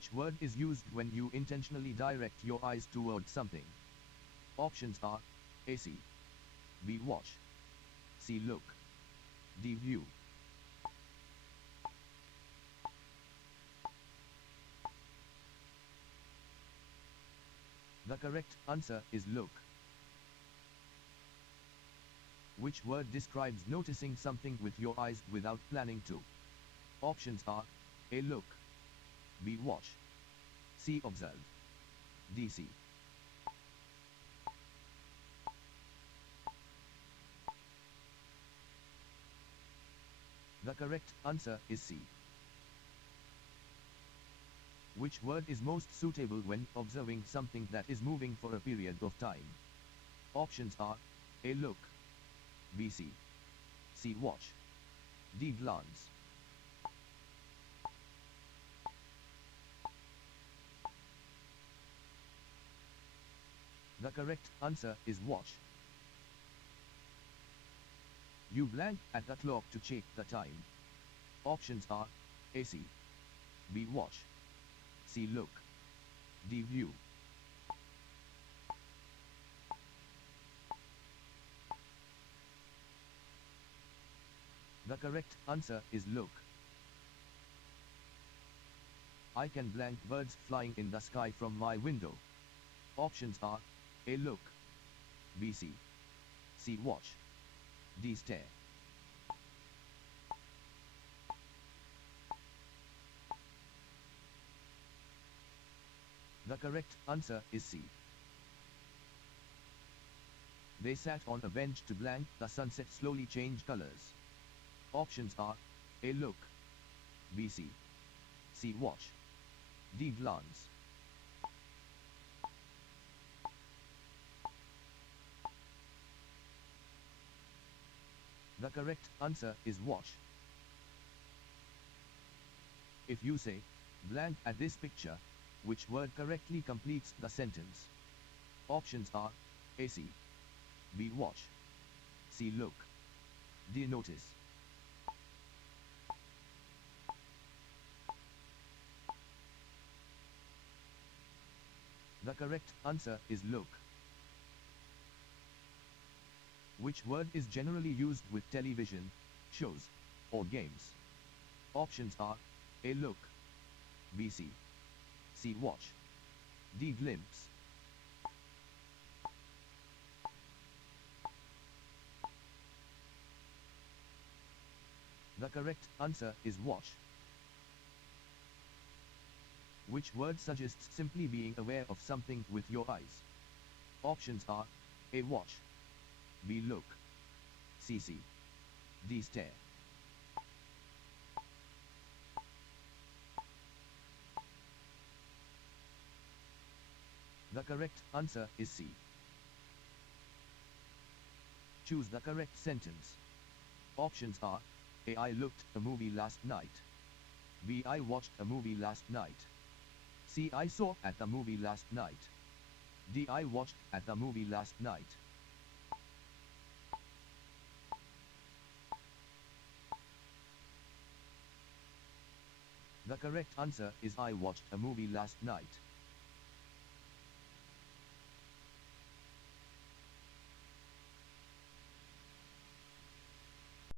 Which word is used when you intentionally direct your eyes towards something? Options are A. See, B. Watch, C. Look, D. View. The correct answer is look. Which word describes noticing something with your eyes without planning to? Options are A. Look, B. Watch, C. Observe, D. See. The correct answer is C. Which word is most suitable when observing something that is moving for a period of time? Options are A. Look, B. See, C. Watch, D. Glance. The correct answer is watch. You blank at the clock to check the time. Options are A. See, B. Watch, C. Look, D. View. The correct answer is look. I can blank birds flying in the sky from my window. Options are A. Look, B. See, C. Watch, D. Stare. The correct answer is C. They sat on a bench to blank the sunset slowly change colors. Options are A. Look, B. See, C. Watch, D. Glance. The correct answer is watch. If you say blank at this picture, which word correctly completes the sentence? Options are A. See, B. Watch, C. Look, D. Notice. The correct answer is look. Which word is generally used with television, shows, or games? Options are A. Look, B. See, C. Watch, D. Glimpse. The correct answer is watch. Which word suggests simply being aware of something with your eyes? Options are A. Watch, B. Look, C. See, D. Stare. The correct answer is C. Choose the correct sentence. Options are A. I looked a movie last night, B. I watched a movie last night, C. I saw at the movie last night, D. I watched at the movie last night. The correct answer is I watched a movie last night.